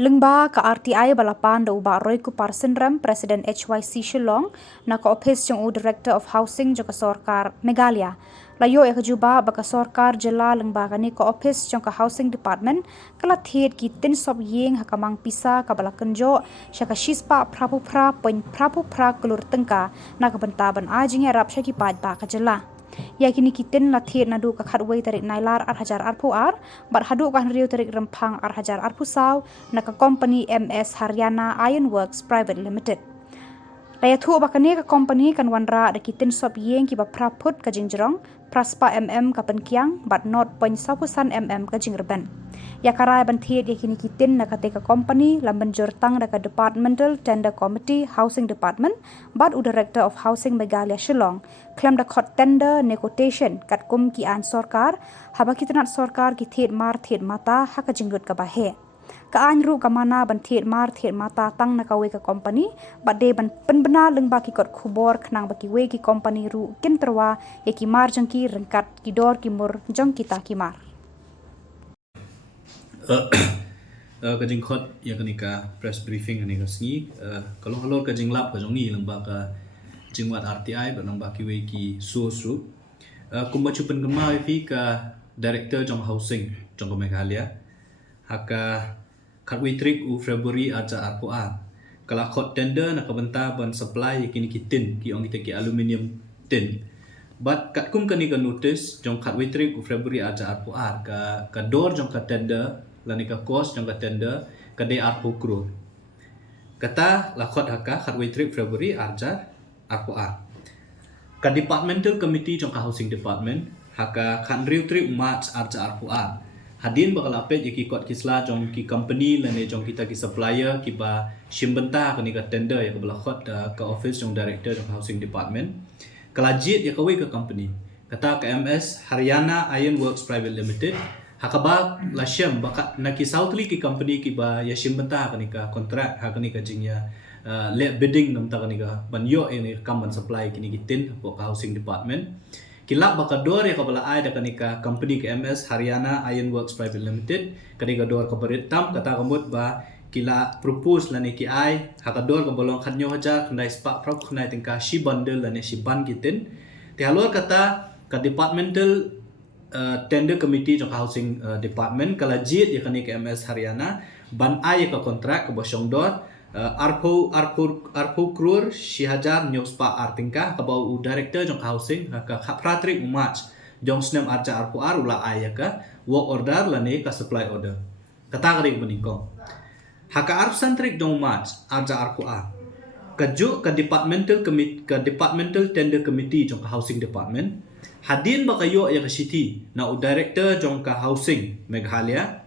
Lengba ka RTI balapan da uba roy ku parsenram Presiden HYC Shillong na ka office jong Director of Housing joka Sorkar Meghalaya. Layo e kajuba baka Sorkar jela lengba kani ka office jong ka Housing Department kala thiet ki tin sob yeng hakamang pisa ka balakanjo syaka shispa prapupra poin prapupra kelur tengka na ka bentaban ajing rap syaki pad ba ka jela. Yakini kitin lathiet nadu ka khatway tarik nailar arhajar arpu ar bat hadu kan riu tarik rempang arhajar arpu saw na ka company MS Haryana Iron Works Private Limited. Laya thu bakane ka company kan wanra da kitin sop yeng ki ba praput ka jingrong praspa ka penkiang bat not point sapusan ka jingrban. Yakarai bantiet yakini kitin na ka company lam banjur tang da ka Departmental Tender Committee Housing Department bat u Director of Housing Meghalaya Shillong klem da khot tender negotiation kat kum ki an sorkar haba kitanat sorkar ki thiet mata haka jinglut ka bahe ka an ru ka mana ban thiet mata tang na ka we ka company bat de ban penbena lengba ki kot khubor khnang ba ki we ki company ru kinterwa ye ki mar jang ki rengkat ki dor ki mur jong kita ki mar kajing khot ya kanika press briefing ani kasngi kalau halor kajing lap kajong ni lengba ka jingwat RTI ba nang ba ki we ki su kumba chupen gema fi ka director jong housing jong Meghalaya haka khatwi trik u February aja arpo a kala khot tender na kabenta ban supply yakini kitin ki ong kita ki aluminium tin but kat kum kani ka notice jong khatwi trik u February aja arpo a ka dor jong ka tender lani ka cost jong ka tender ka de arpo crore kata la khot haka khatwi trik February aja arpo a ka departmental committee jong ka housing department haka khan riu trik March aja arpo a hadin bakal apet yaki kot kisla jong ki company lane jong kita ki supplier ki ba shimbenta kani ka tender ya kabla khot ka office jong director jong housing department kalajit ya kawe ka company kata ka MS Haryana Iron Works Private Limited hakaba la shem baka na ki southly ki company ki ba ya shimbenta kani ka contract ha kani ka jingya let bidding nam ta kani ka banyo ini kaman supply kini kitin po ka housing department kilap baka dor ya kabala ay da kanika company ke MS Haryana Iron Works Private Limited kanika dor ka baritam kata kamut ba kila propose lani ki ay hakador ka bolong khanyo haja khnai spa prop khnai tingka shi bundle lani shi ban kitin ti halor kata ka departmental tender committee jong housing department kala jit ya kanika MS Haryana ban ay ka contract ka bosong dor arpo crore shihajar news pa artingka kabau director jong housing ka khapratrik March jong snem arja arpo arula ayaka work order lane ka supply order kata kari meningkong haka arpsantrik jong March arja arpo a kaju ka departmental committee ka departmental tender committee jong housing department hadin bakayo ya ka city na u director jong ka housing Meghalaya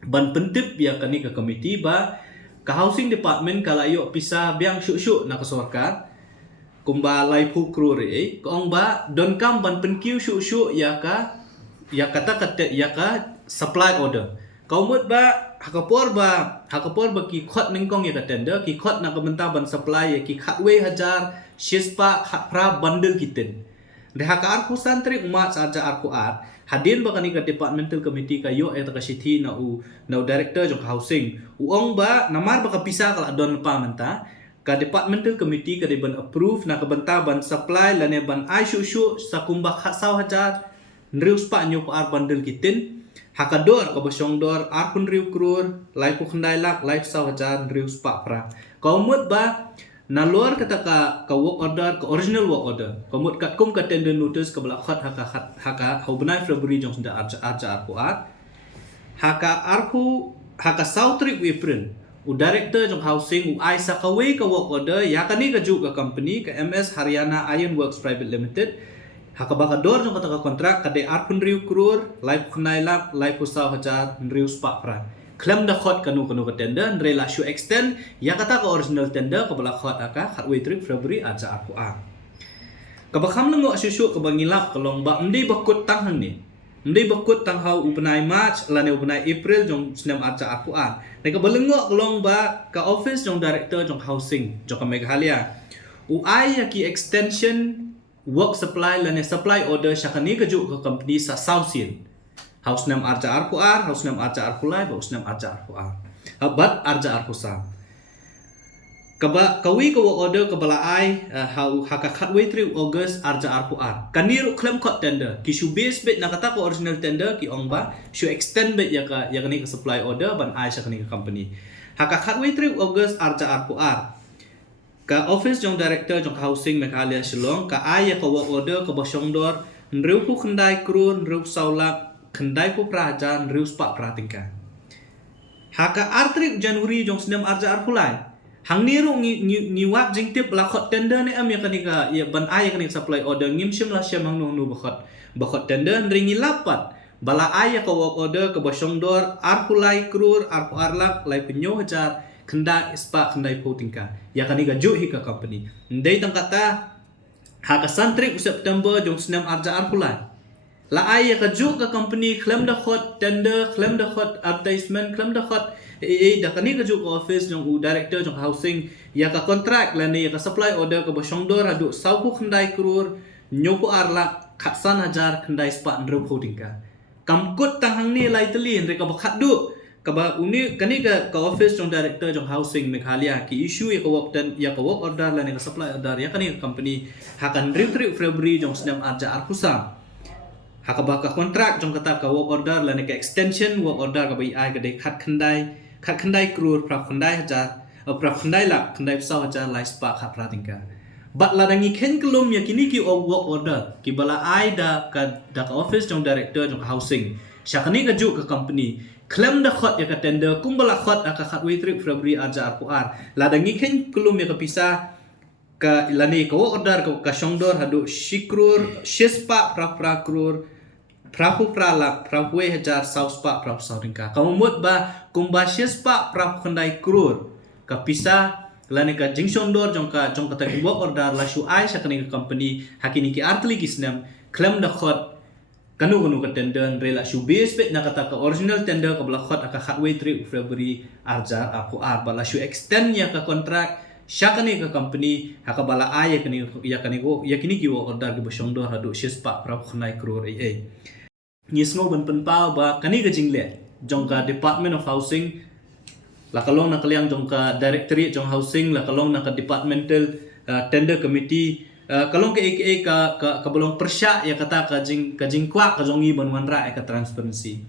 ban pentip ya kani ka committee ba ka housing department kalayo pisa biang syuk na kasorkar kumba lai pu crore kong ba don kam ban penkiu syuk ya kata ya ka supply order kaumut ba hakapor ba ki khot ningkong ya ka tender ki khot na kabenta ban supply ya ki khatwe hajar shispa khapra bundle kitin de haka arku santri umat saja arku art hadin bakani ka departmental committee kayo eta ka city na director jong housing uong ba namar baka pisa kala don pa menta ka departmental committee ka ban approve na kabenta ban supply lane ban ai shu sa kumba khasaw hajar nrius pa nyo pa bundle kitin hakador ka bosong dor arpun riu crore lai pu khandai lak lai saw hajar nrius pa pra kaumut ba na luar kata ka work order ka original work order kamut kat kum ka tender notice ka bala khat haka hobnai February jong senda arja arpu at haka south trip April u director jong housing u aisa ka we ka work order ya kani ka ju ka company ka MS Haryana Iron Works Private Limited haka baka dor jong kata ka kontrak ka de arpun riu crore lai khnai lak lai pusaw hajar riu spa pra klem da khot kanu ka tender rela shu extend ya kata ka original tender ka bala khot aka khatwe trik February aja aku a ka bakham lengo shu ka bangilap ka long ba mdi bakut tang hang ni mdi bakut tang hau ubenai March lane ubenai April jong snem aja aku a ne ka balengo ka long ba ka office jong director jong housing jong ka Meghalaya u ai ya ki extension work supply lane supply order syakani ka ju ka company sa South Sea house nam arja arpu ar house nam arja arpu lai house nam arja arpu ar But arja arpusam. Kawi ko order kabala ai haka khatway 3 August arja arpu ar. Kaniru claim court tender ki shu base bet nakata ko original tender ki ongba shu extend bet yaka yakani ka supply order ban ai sakani ka company. Haka khatway 3 August arja arpu ar. Ka office jong director jong housing Meghalaya Shillong ka ai ka work order ka basongdor nriu pu khandai krun nriu saulak khandai pu praja nriu spa pratingka. Haka artrik Januari jong sinem arja arpulai. Hang niru ngiwat jingtip lakot tender ni am yakanika ya ban ay yakanika supply order ngimshim la syam hang nu bakot tender ringi lapat bala ay ka work order ka basongdor arpulai krur arpu arlak lai penyo hajar kenda ispa kendai potingka yakanika ju hi ka company ndai tangkata haka santrik September jong sinem arja arpulai la ay ka ju ka company claim da khot tender claim da khot advertisement claim da khot dah kani ka juk office jong director jong housing ya ka contract la ni ka supply order ka basongdor adu sauku khandai krur nyopu arlak khatsan hajar khandai spa ndro photingka kamkut tahang ni lai teli re ka bakhat du ka ba uni kani ka office jong director jong housing Meghalaya ki issue ya ka work order la ni ka supply order ya kani company hakan 3 February jong senam arja arpusa haka ba ka contract jong kata ka work order la ni ka extension work order ka bai ai ka dei khat khandai krur prap khandai hajar prap khandai lak khandai psau hajar lai spa khat pratingka bat la dangi khen kelum yakini ki work order ki bala ai da ka office jong director jong housing syakani ka ju ka company claim da khot ya ka tender kum bala khot aka khat wei 3 February arja arpuar la dangi khen kelum ya ka pisa ka lani ka work order ka songdor hadu shikrur shispa prap krur prapu pralak prapu hajar sauspa prapu sauringka kamumut ba kumbashes pa prapu khandai krur kapisa lani ka jingsondor jongka ta work order la shu ai sakani company hakini ki artli kisnam claim da khot kanu ka tender rela shu base bet nakata ka original tender ka bla khot aka khatway 3 February arja aku ar bala shu extend ya ka contract syakani ka company haka bala ai yakini ki work order ki basongdor hadu shispa prapu khandai krur Nyisngo ban penpau ba kani ka jingle jongka Department of Housing la kalong na kaliang jongka Directorate jong Housing la kalong na ka Departmental Tender Committee kalong ka ka belong persya ya kata ka jing kwa ka jongi banwan ra ka transparency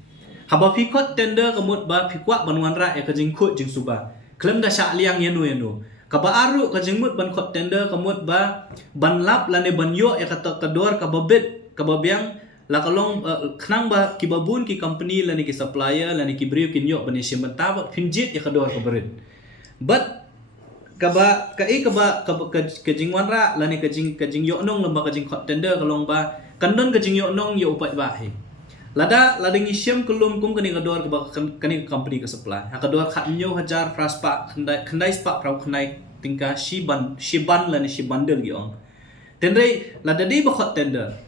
haba fikot tender kamut ba fikwa banwan ra ka jing khut jing suba klem da sya liang yanu ka ba aru ka jing mut ban khot tender kamut ba ban lap lane ban yo ya kata kador ka babet ka babiang la kalong khnang ba ki babun ki company la ni ki supplier la ni ki brief kin yo bani sim tabak pinjit ya kador ka berin but ka jingwan ra la ni ka jing yo nong lamba ka jing khot tender kalong ba kandon ka jing yo nong yo upat ba he lada ngi syam kulum kum kani kador ka ba kani company ka supply ha kador khat nyo hajar praspa khandai spa prau khandai tingka shiban la ni shibandel gi ong tenrei lada di ba khot tender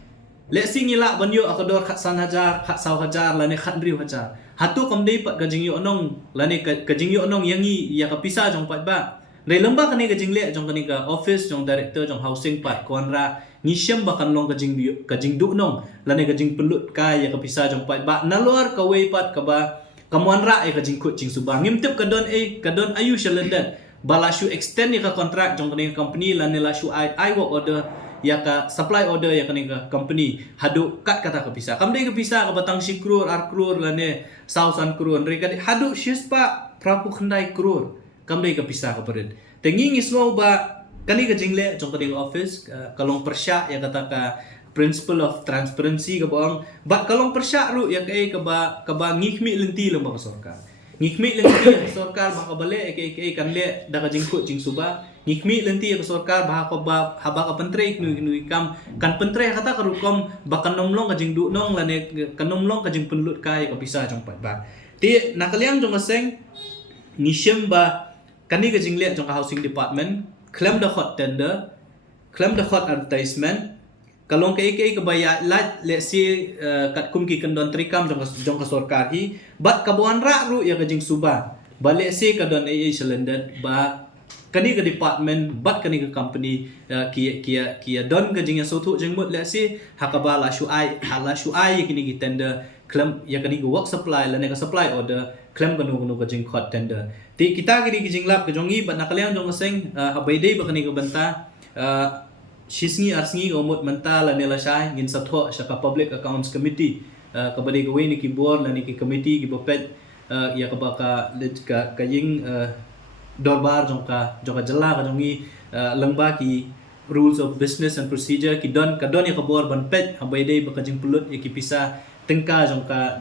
Let's sing ila banyo akador khat san hajar khat saw hajar lani khat riu hajar hatu kamdei pat gajing yo onong lani gajing yo onong yangi ya kapisa jong pat ba rei lamba kani gajing le jong kani ka office jong director jong housing pat konra ngisyam bakan long gajing du nong lani gajing pelut ka ya kapisa jong pat ba nalor ka wei pat ka ba kamuan ra gajing kut jing subang ngimtip kadon ayu shalendan balashu extend ya ka contract jong kani company lani la shu I work order ya ka supply order ya kani ka company hadu kat kata ka pisa kamdei ka pisa ka batang shikrur arkrur lane sausan krur reka hadu shispa prapu khandai krur kamdei ka pisa ka perit tengi ngismo ba kani ka jingle jong kani office kalong persya ya kata ka principle of transparency ka bang ba kalong persya ru ya ka ba ngikmi lenti lembang sarkar ngikmi lenti sarkar ba ka bale kan le da ka jingkut jing suba ngikmi lenti ka sarkar bah haba ka pentre nui kam kan pentre kata ka rukom bakan nomlong ka jing du nong lane kanomlong ka jing penlut kai ka bisa jong pat ba ti nakaliang jong aseng ngisyem ba kani ka jingle jong housing department claim the hot tender claim the hot advertisement kalong ka baya let's say kat kum ki kandon trikam jong ka sarkar hi bat kabuan ra ru ya ka jing suba ba let's say kadon cylinder ba kani ka department bat kani ka company kia don ka jing so thu jing mut let's say hakaba la shu ai kini ki tender claim ya kani go work supply la ne ka supply order claim kanu ka jing khot tender ti kita giri ki jing lap ka jongi ba nakaliang jong seng habai dei ba kani ka banta shisngi arsngi gomot menta la ne la shai ngin satho shaka public accounts committee ka bade ka we ni ki board la ni ki committee ki bopet ya ka ba ka ying dorbar jong ka jela ka jongi lengba ki rules of business and procedure ki don ya ka board ban pet habai dei ba ka jing pulut ya ki pisa tengka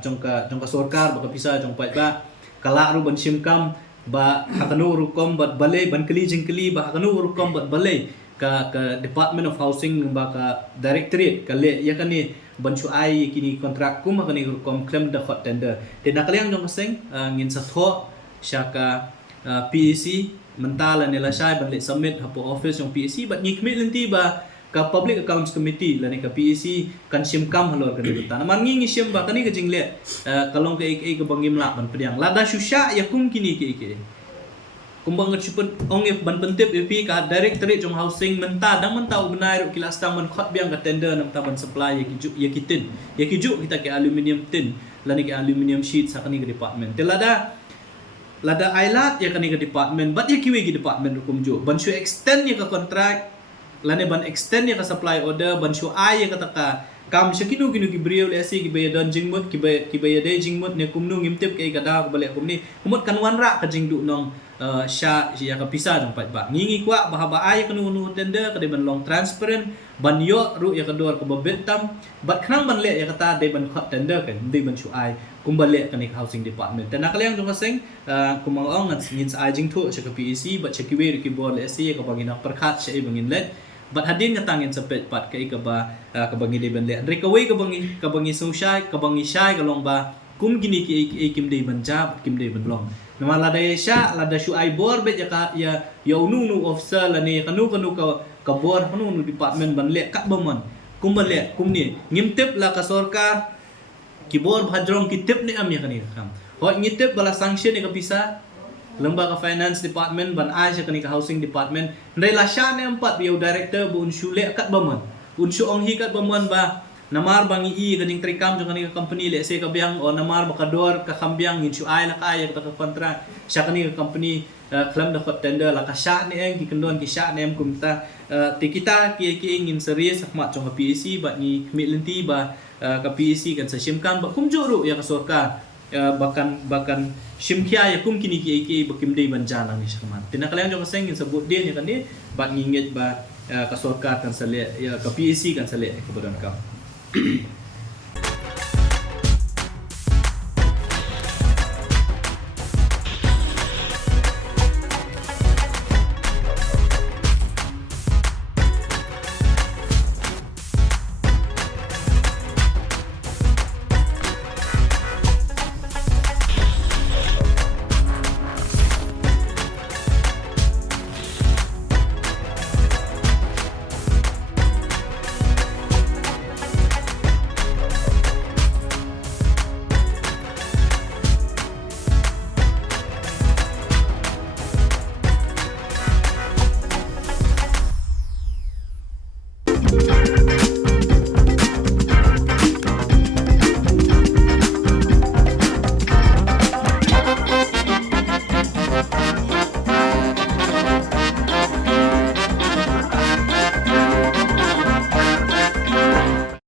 jongka sorkar baka pisa jong pai ba kala ru ban simkam ba hakanu rukom bat balai ban keli jingkeli ba hakanu rukom bat balai ka Department of Housing ba ka directorate kale ya kani ban chu ai kini kontrak kum kani rukom claim da hot tender te nakaliang jong seng ngin sa tho syaka PEC mentala nila sai ban le submit hapo office jong PEC bat ngikmit lenti ba ka Public Accounts Committee la ni ka PEC kan simkam halor kan ta man ngi sim ba kani ka jingle kalong ka ik bangim la ban pediang la da susya ya kum kini ke kumbang ngchupen ong ban pentip EP ka directorate jong housing menta dang menta ugnai ro kilas tang man khot biang ka tender nam ta ban supply ya kitin ya kiju kita ke aluminium tin la ni ke aluminium sheet sa kani ka department telada lada ailat ya kani ka department bat ya kiwi ki department hukum jo ban su extend ya ka contract lane ban extend ya ka supply order ban shu ay ya kataka kam shakinu kinu ki briel esi ki bay don jingmut ki bay de jingmut ne kumnu ngimtip kay kada ko balik kumni kumot kanwan ra ka jingdu nong sha ya ka pisa jong pat ba ngingi kwa bahaba ay kanu nu tender ka de ban long transparent ban yo ru ya ka dor ko babetam bat khnang ban le ya kata de ban khot tender kan de ban shu ay kumbale kanik housing department tan nakaliang jong seng kumang ong at ngin sa ajing thu sa ka PEC bat chakiwe ki bol esi ka bagina perkhat sa ibangin let bat hadin nga tangin sa pet pat kay ka ba kabangi de ban le rekaway kabangi social kabangi shy kalong ba kum gini ki kim de ban jab kim de ban long namala da sha la da shu ai bor bet ya unu officer la ni kanu ka bor kanu department ban le kat baman kum ban le kum ni ngimtip la ka sorkar kibor bhadrong kitip ni am ya kani kam ho ngitip bala sanction ni ka pisa lembaga finance department ban ai sa kani ka housing department ndai la sha ne empat biu director bu unshu le kat baman unshu ong hi kat baman ba namar bangi i kaning trikam jong kani ka company le se ka biang o namar bakador ka kambiang inshu ai la ka ay ka kontrak sa kani ka company claim da hot tender la ka sha ni eng ki kendon ki sha nem kumta ti kita ki ingin serius akmat jong ka PEC ba ni kmitlenti ba ka PEC kan sa simkan ba kum juru ya ka sorkar bahkan simkia ya kum kini ki bakim dei banjana ni sakman tinakalian jong seng sebut dia ni kan ni bat nginget ba ka sorkar kan sa le ya ka PEC kan sa le ka badan kam